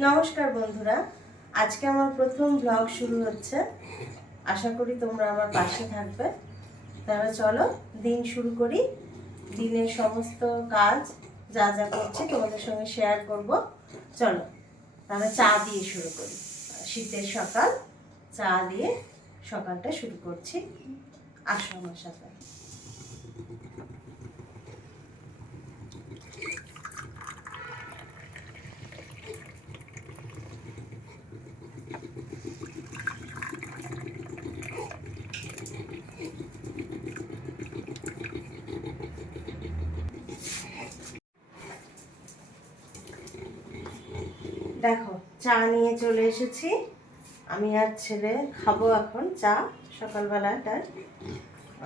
নমস্কার বন্ধুরা, আজকে আমার প্রথম ব্লগ শুরু হচ্ছে। আশা করি তোমরা আমার পাশে থাকবে। তাহলে চলো দিন শুরু করি। দিনের সমস্ত কাজ যা যা করছি তোমাদের সঙ্গে শেয়ার করব। চলো তাহলে চা দিয়ে শুরু করি। শীতের সকাল, চা দিয়ে সকালটা শুরু করছি। আসো আমার সাথে। দেখো চা নিয়ে চলে এসেছি। আমি আর ছেলে খাবো এখন চা সকালবেলাটা।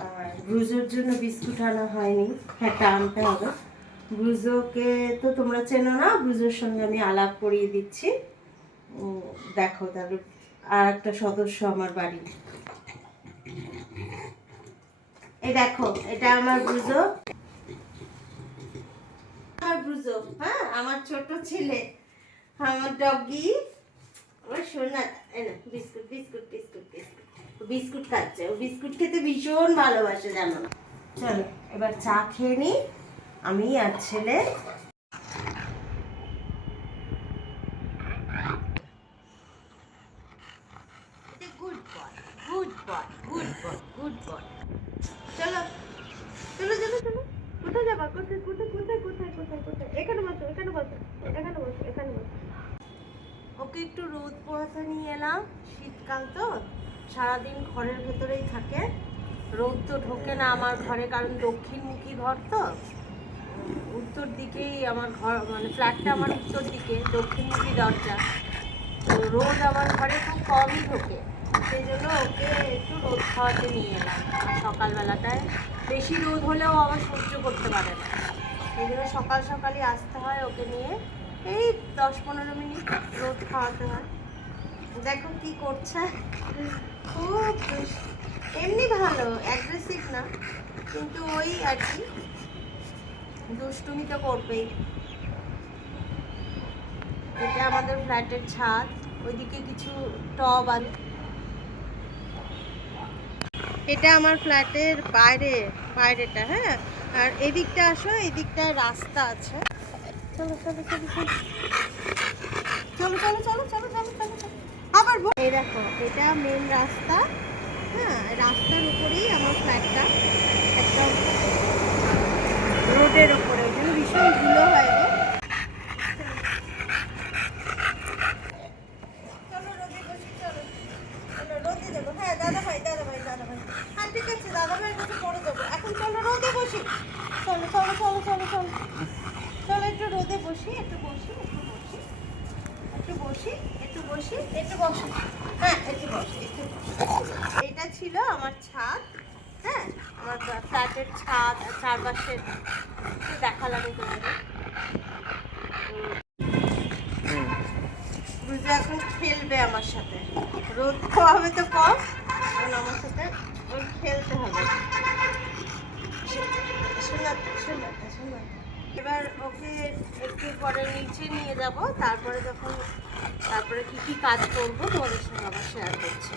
আর ব্রুজোর জন্য বিস্কুট আনা হয়নি, একটা আনতে হবে। ব্রুজোকে তো তোমরা চেনো না, ব্রুজোর সঙ্গে আমি আলাপ করিয়ে দিচ্ছি। দেখো তাহলে আর একটা সদস্য আমার বাড়ি। এই দেখো, এটা আমার ব্রুজো। আমার ব্রুজো, হ্যাঁ, আমার ছোট ছেলে, আমার ডগি। আমার সোনা, biscuit biscuit biscuit biscuit biscuit খাচ্ছে। ও বিস্কুট খেতে ভীষণ ভালোবাসে, জানো না। চলো এবার চা খেয়ে নি আমি আর ছেলে। Good boy, good boy, good boy, good boy. চলো চলো চলো চলো। কোথায় যাবা? কোথায় কোথায় কোথায় কোথায় কোথায় কোথায়? এখানে বসো, এখানে বসো, এখানে বসো, এখানে বসো। ওকে একটু রোদ পোহাতে নিয়ে এলাম। শীতকাল তো, সারাদিন ঘরের ভেতরেই থাকে। রোদ তো ঢোকে না আমার ঘরে, কারণ দক্ষিণমুখী ঘর তো। উত্তর দিকেই আমার ঘর, মানে ফ্ল্যাটটা আমার উত্তর দিকে, দক্ষিণমুখী দরজা। তো রোদ আমার ঘরে খুব কমই ঢোকে। সেই জন্য ওকে একটু রোদ খাওয়াতে নিয়ে এলাম। আর সকালবেলাটায় বেশি রোদ হলেও আবার সহ্য করতে পারে না, সেই জন্য সকাল সকালই আসতে হয় ওকে নিয়ে। এই 10-15 মিনিট রোদ খাওয়াতে হয়। দেখো কি করছে, খুব এমনি ভালো, অ্যাগ্রেসিভ না, কিন্তু ওই আর কি, দুষ্টুমি তো করবেই। এটা আমাদের ফ্ল্যাটের ছাদ, ওইদিকে কিছু টব আছে। এটা আমার ফ্ল্যাটের বাইরেটা, হ্যাঁ। আর এদিকটা আসো, এদিকটায় রাস্তা আছে। চলো চলো চলো চলো চলো চলো চলো চলো চলো চলো চলো। আবার এই দেখো, এটা মেন রাস্তা, হ্যাঁ। রাস্তার উপরেই আমার ফ্ল্যাটটা, একদম রোডের ওপরে। ওই জন্য ভীষণ ধুলো হয় গো। চলো রোদে বসি, চলো চলো রোদে দেবো। হ্যাঁ দাদা ভাই দাদা ভাই দাদা ভাই, হ্যাঁ ঠিক আছে, দাদা ভাইয়ের কাছে পরে দেবো। এখন চলো রোদে বসি। চলো চলো চলো চলো চলো চলো, একটু রোদে বসি, একটু বসি, একটু বসি, একটু বসি, একটু বসি, একটু বসি। হ্যাঁ একটু বসি, একটু বসি। এটা ছিল আমার ছাদ, হ্যাঁ, আমার ফ্ল্যাটের ছাদ। আর চারপাশে দেখালাম তোমাদের। বুঝে এখন খেলবে আমার সাথে, রোদ খাওয়াবে তো কম, এখন আমার সাথে ওর খেলতে হবে। শোনাতে শোনাতে শোনাতে। এবার ওকে একটু পরে নিচে নিয়ে যাব, তারপরে কি কি কাজ করবো তোমাদের সঙ্গে আবার শেয়ার করছি।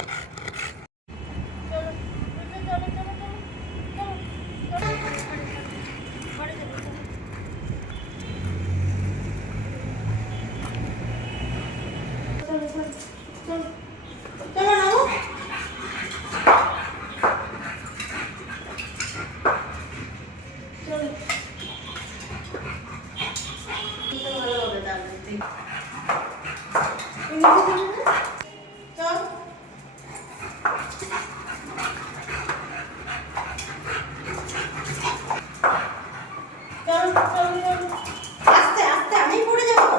আস্তে আস্তে, আমি পড়ে যাবো।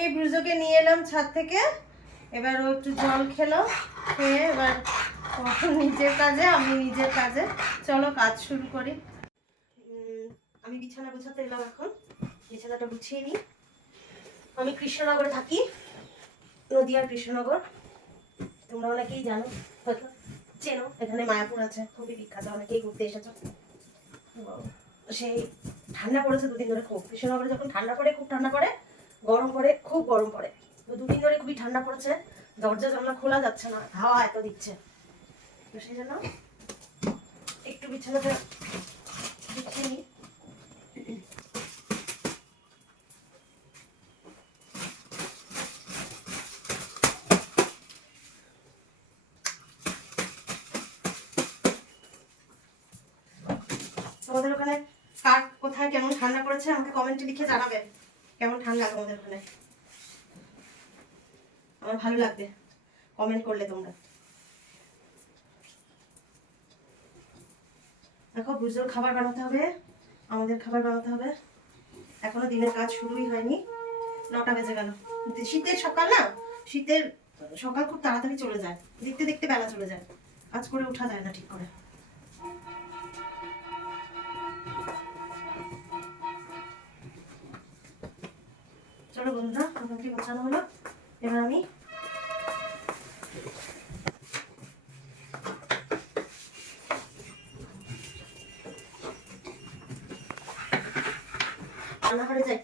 এই ব্রুজোকে নিয়ে এলাম ছাদ থেকে। এবার ও একটু জল খেলো, খেয়ে এবার নিজের কাজে, আমি নিজের কাজে। চলো কাজ শুরু করি। আমি বিছানা গোছাতে এলাম এখন। বিছানাটা গুছিয়ে নিই। আমি কৃষ্ণনগরে থাকি, নদিয়ার কৃষ্ণনগর। তোমরা অনেকেই জানো, হয়তো চেনো। এখানে মায়াপুর আছে, খুবই বিখ্যাত, অনেকেই ঘুরতে এসেছো। সেই ঠান্ডা পড়েছে দুদিন ধরে খুব। কৃষ্ণনগরে যখন ঠান্ডা পড়ে, খুব ঠান্ডা পড়ে, গরম পড়ে, খুব গরম পড়ে। তো দুদিন ধরে খুবই ঠান্ডা পড়েছে, দরজা জানলা খোলা যাচ্ছে না, হাওয়া এত দিচ্ছে। তো সেই জন্য একটু বিছানাতে বিছিয়ে নিই। তোমাদের ওখানে কার কোথায় কেমন ঠান্ডা পড়েছে আমাকে কমেন্টে লিখে জানাবে। কেমন ঠান্ডা তোমাদের ওখানে, আমার ভালো লাগবে কমেন্ট করলে তোমরা। দেখো বুঝলেও খাবার বানাতে হবে, আমাদের খাবার বানাতে হবে। এখনো দিনের কাজ শুরুই হয়নি, 9টা বেজে গেল। শীতের সকাল না, শীতের সকাল খুব তাড়াতাড়ি চলে যায়, দেখতে দেখতে বেলা চলে যায়, কাজ করে ওঠা যায় না ঠিক করে। চলো বন্ধুরা, আমাকে গোছানো হলো, এবার আমি রান্নাঘরে যাই,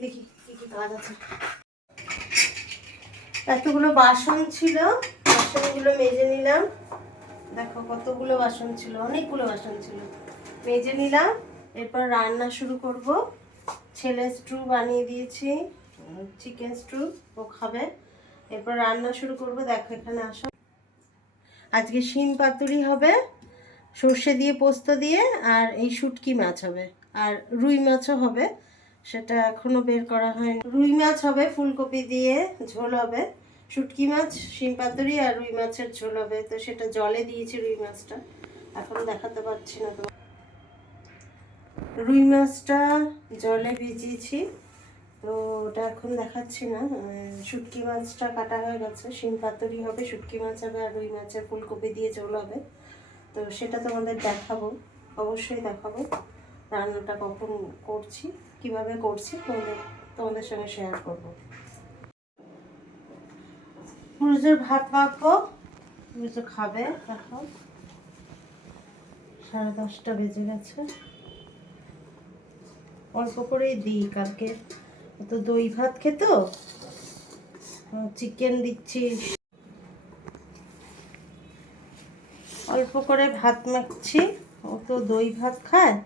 দেখি কি কি কাজ আছে। এতগুলো বাসন ছিল, বাসনগুলো মেজে নিলাম। দেখো কতগুলো বাসন ছিল, অনেকগুলো বাসন ছিল, মেজে নিলাম। এরপর রান্না শুরু করব। ছেলে স্ট্রু বানিয়ে দিয়েছি, চিকেন স্ট্রু, ও খাবে। এরপর রান্না শুরু করব। দেখো এখানে আসো, আজকে শিম পাতুরি হবে সর্ষে দিয়ে, পোস্ত দিয়ে, আর এই শুটকি মাছ হবে, আর রুই মাছও হবে, সেটা এখনো বের করা হয়নি। রুই মাছ হবে, ফুলকপি দিয়ে ঝোল হবে, শুটকি মাছ, শিম পাতুরি আর রুই মাছের ঝোল হবে। তো সেটা জলে দিয়েছি রুই মাছটা, এখনো দেখাতে পারছি না। তো রুই মাছটা জলে ভিজিয়েছি, তো ওটা এখন দেখাচ্ছি না। শুটকি মাছটা কাটা হয়ে গেছে, শিম পাতুরি হবে, শুটকি মাছ হবে, আর রুই মাছের ফুলকপি দিয়ে ঝোল হবে। তো সেটা তোমাদের দেখাবো, অবশ্যই দেখাবো। রান্নাটা কখন করছি, কিভাবে করছি, তোমাদের সঙ্গে শেয়ার করবো। পুরুষের ভাত মাখবো, পুরুষ খাবে। দেখো 10:30 বেজে গেছে, অল্প করেই দিই, কালকে তো দই ভাত খেত, চিকেন দিচ্ছি, অল্প করে ভাত মাখছি। ও তো দই ভাত খায়,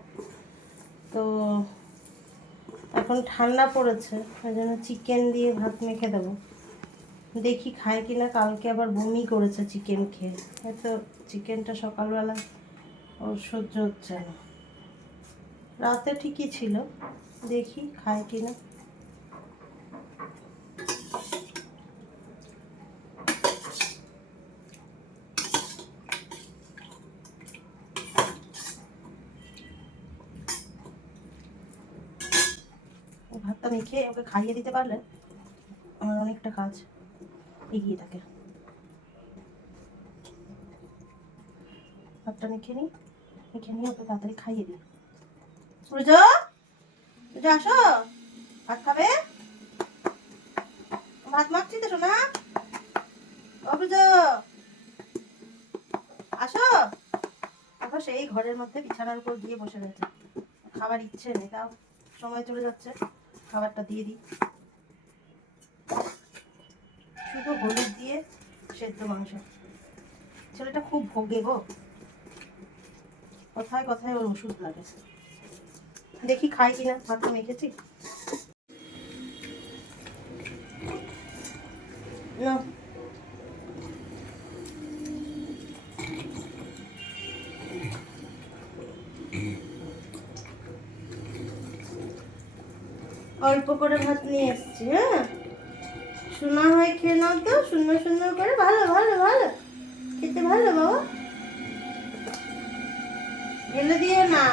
তো এখন ঠান্ডা পড়েছে, ওই জন্য চিকেন দিয়ে ভাত মেখে দেবো। দেখি খায় কিনা, কালকে আবার বমি করেছে চিকেন খেয়ে, হয়তো চিকেনটা সকালবেলা ওর সহ্য হচ্ছে না। রাতে ঠিকই ছিল, দেখি খায় কিনা। ভাতটা মেখে ওকে খাইয়ে দিতে পারলে আমার অনেকটা কাজ এগিয়ে থাকে। ভাতটা মেখে নিই, মেখে নিয়ে ওকে তাড়াতাড়ি খাইয়ে দিই। সূর্য, সূর্য আসো, ভাত খাবে? ভাত মাখছি তো শোনা, সূর্য আসো। এখন সেই ঘরের মধ্যে বিছানার উপর গিয়ে বসে রয়েছে, খাবার ইচ্ছে নেই, তাও সময় চলে যাচ্ছে, খাবারটা দিয়ে দিই। শুধু হলুদ দিয়ে সেদ্ধ মাংস। ছেলেটা খুব ভোগে গো, কথায় কথায় ওর ওষুধ লাগে। দেখি খাই কিনা, ভাতটা মেখেছি না। অল্প করে ভাত নিয়ে এসছি, হ্যাঁ শোনা হয়, খেয়ে নাও তো সুন্দর সুন্দর করে, ভালো ভালো ভালো খেতে, ভালো বাবা। ঢেলে দিও না,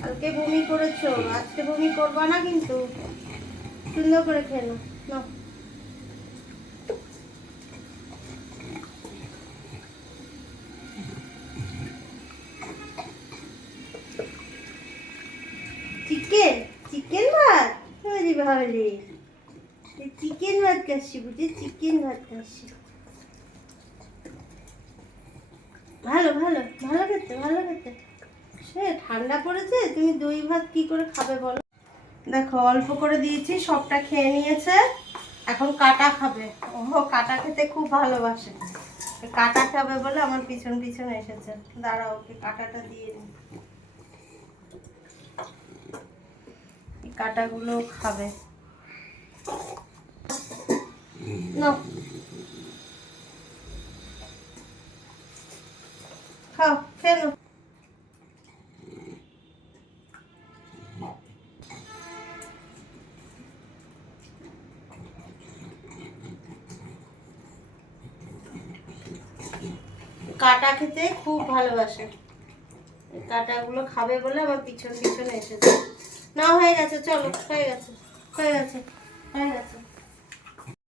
কালকে বমি করেছো, আজকে বমি করবা না কিন্তু, সুন্দর করে খেয়ে নাও। চিকেন, চিকেন ভাত, আরে ভালো, চিকেন ভাত খাচ্ছি বুঝি, চিকেন ভাত খাচ্ছি। ভালো ভালো ভালো খেতে, ভালো খেতে, সে ঠান্ডা পড়েছে, তুমি দই ভাত কি করে খাবে বলো? দেখো অল্প করে দিয়েছি, সবটা খেয়ে নিয়েছে। এখন কাটা খাবে। ও কাটা খেতে খুব ভালোবাসে। কাটা খাবে বলে আমার পিছন পিছন এসেছে। দাঁড়াও, ওকে কাটাটা দিয়ে দিই। এই কাটাগুলো খাবে। নাও খাও, খেয়ে নাও। কাটা খেতে খুব ভালোবাসে। এই কাটাগুলো খাবে বলে আমার পিছন পিছন এসেছে। না হয়ে গেছে, চলো, হয়ে গেছে, হয়ে গেছে, হয়ে গেছে।